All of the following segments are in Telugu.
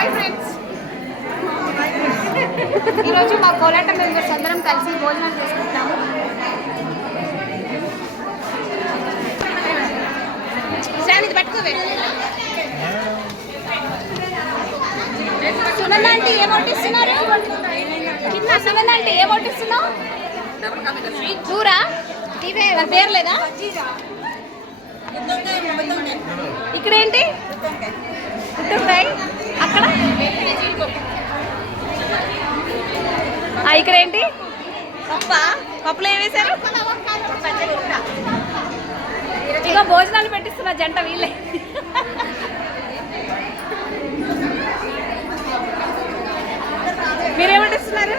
హాయ్ ఫ్రెండ్స్ ఈరోజు మా కోలాట మెంబర్స్ అందరం కలిసి భోజనం చేసుకుంటాము. శ్రావణి ఇది పట్టుకోవే. సునంద అంటే ఏం కింద సునంద అంటే ఏం పేరు లేదా ఇక్కడ గుత్తొంకాయ అక్కడ? ఇక్కడ ఏంటి? పప్ప? పప్పులో ఏం వేశారు? ఇక భోజనాలు పెట్టిస్తున్న జంట వీళ్ళే. మీరేం వడ్డిస్తున్నారు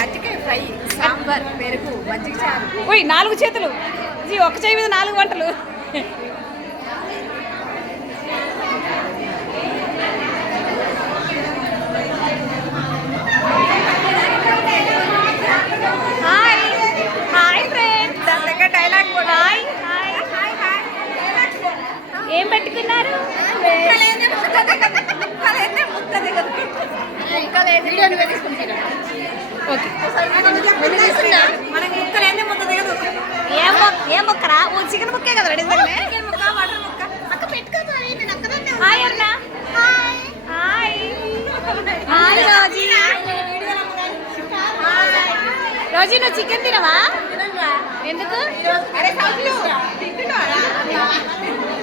అరటికాయ ఫ్రై సాంబార్ పెరుగు మజ్జిగ చారు. నాలుగు చేతులు. ఒక చేయి మీద నాలుగు వంటలు హాయ్ హాయ్ ఫ్రెండ్స్ దగ్గర డైలాగ్ కూడా హాయ్ హాయ్ ఏం పెట్టుకున్నారు ఓకే మనకి ముక్కలేందే ముద్ద దిగదు ఏం మొక్క ఏం మొక్కరా ఓ చికెన్ ముక్కే కదా చికెన్ ముక్క మటన్ ముక్క. అక్క పెట్టుకోదు నేను ఒక్కదాన్నే హాయ్ అన్న. హాయ్. హాయ్. రోజీ. రోజీ నువ్వు చికెన్ తినవా? ఎందుకు?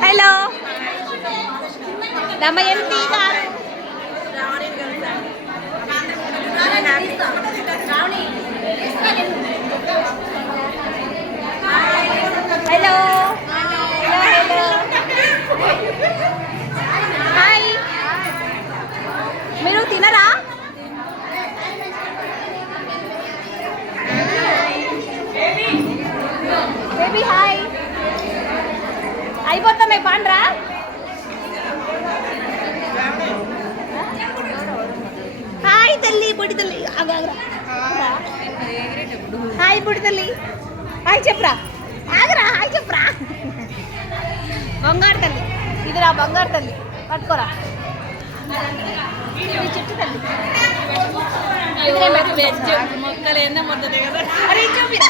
హలో. దమయంతి గారు హలో హలో హలో హాయ్ మీరు తినరా బేబీ హాయ్ అయిపోతున్నాయి పాండ్రా. హాయ్ తల్లి పొడి తల్లి. హాయ్ పొడి తల్లి. హాయ్ చెప్పరా. ఆగరా హాయ్ చెప్పరా. బంగారు తల్లి. ఇది రా బంగారు తల్లి. పట్టుకోరా. ఇది చుట్టూ తల్లి. దిగదు అరే చూపిరా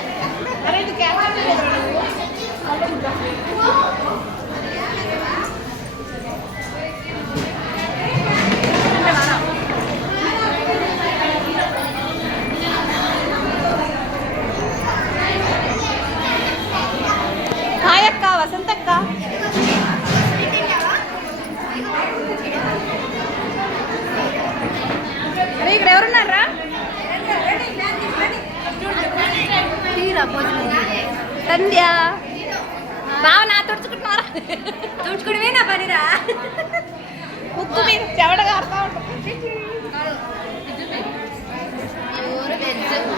హాయ్ అక్క వసంత అక్క అరే ఇక్కడ ఎవరున్నారా? సంధ్య. బావ నా తుడుచుకుంటున్నారా? తుడుచుకుడివే నా పనిరా? ఉక్కు మీద చెవడగా ఆడుతూ ఉంటుంది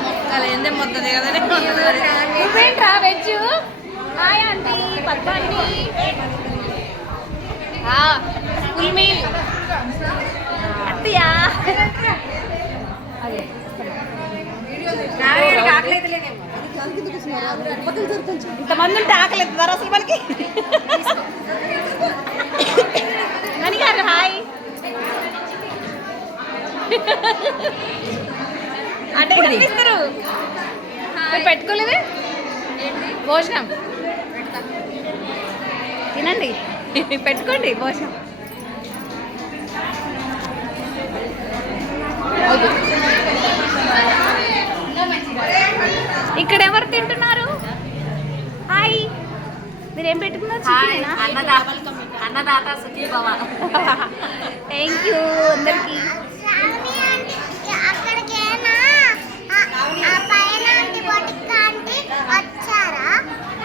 ముక్కలేందే ముద్ద దిగదని నువ్వేంట్రా veg hi aunty Padma aunty full meal అత్తయ్యా ఇంతమంది ఉంటే ఆకలి అవుతుందా అసలు మనకి. అని గారు హాయ్ అంటే కనిపిస్తారు? పెట్టుకోలేదే? భోజనం. తినండి. పెట్టుకోండి భోజనం. ఇక్కడ ఎవరు తింటున్నారు? హాయ్. మీరేం పెట్టుకున్నారు? అన్నదాత అన్నదాత సుఖీ భవ థ్యాంక్ యూ అందరికి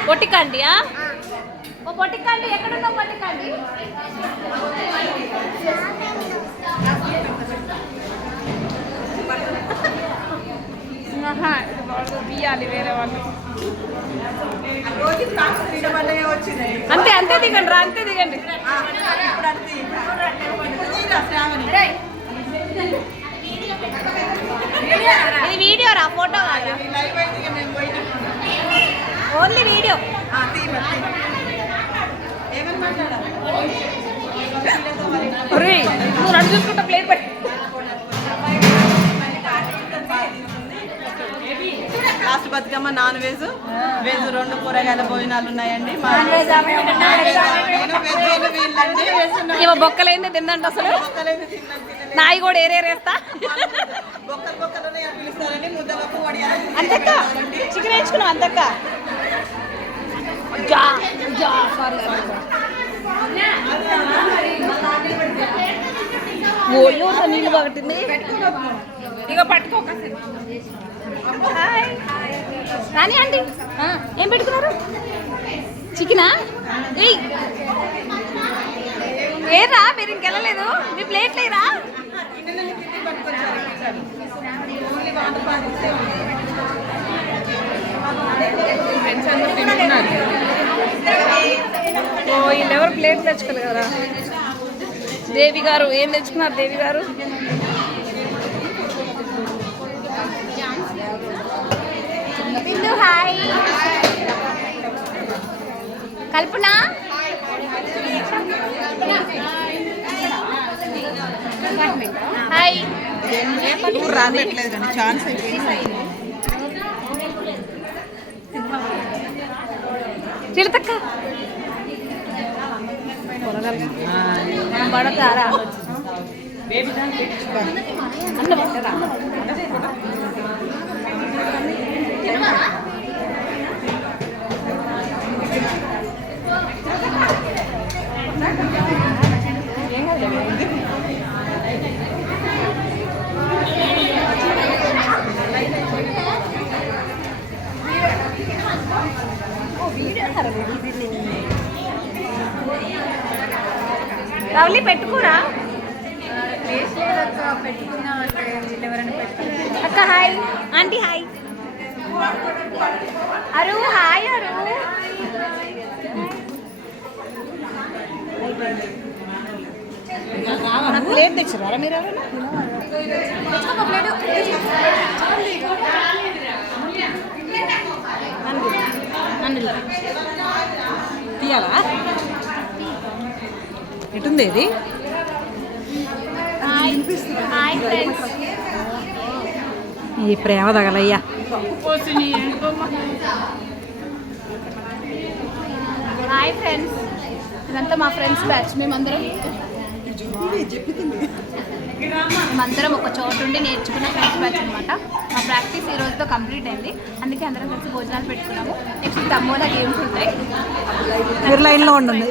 పొట్టికండియా పొట్టికండి ఎక్కడున్నావు పొట్టికండి తీయాలి వేరే వాళ్ళు. అంతే అంతే దిగండి రా అంతే దిగండి. ఇది వీడియో రా ఫోటో కాదు ఓన్లీ వీడియో నువ్వు నన్ను చూసుకుంటా ప్లేట్ పెట్టి last Bathukamma non veg. Veg రెండు కూరగాయల భోజనాలు ఉన్నాయండి. ఇవ బొక్కలేంది తిందంట అసలు. నాయి కూడా ఏరేరేస్తా అంతక్క చికెన్ వేసుకున్నావు అంతక్క? సారీ. ఓ ఎవరితో నీళ్ళు పగట్టింది ఇక పట్టుకో హాయ్ రాని ఆ, ఏం పెట్టుకున్నారు? చికెనా? ఏయ్. ఏరా మీరు ఇంకెళ్ళలేదు. మీ ప్లేట్ లేరా ఓ వీళ్ళెవరు ప్లేట్ తెచ్చుకోరు కదా. దేవి గారు ఏం తెచ్చుకున్నారు దేవి గారు? కల్పన? హాయ్. రానట్లేదు కానీ ఛాన్స్ అయిపోయింది. చిడతక్క పడతారా? అన్న పడతారా లవ్లీ పెట్టుకోరా? అక్క హాయ్. Aunty hi. అరు హాయ్ అరు. నాకు ప్లేట్ తెచ్చారా మీరు ఎవరైనా? తీయాలా? ఎటుంది ఇది? ఈ ప్రేమ తగలయ్యా. హాయ్ ఫ్రెండ్స్ ఇదంతా మా ఫ్రెండ్స్ బ్యాచ్ మేమందరం మేమందరం ఒక చోటు ఉండి నేర్చుకున్న ఫ్రెండ్స్ బ్యాచ్ అనమాట మా ప్రాక్టీస్ ఈ రోజుతో కంప్లీట్ అయింది. అందుకే అందరం కలిసి భోజనాలు పెట్టుకున్నాము. నెక్స్ట్ తమ్మోలా గేమ్స్ ఉంటాయి. లైన్లో ఉండండి.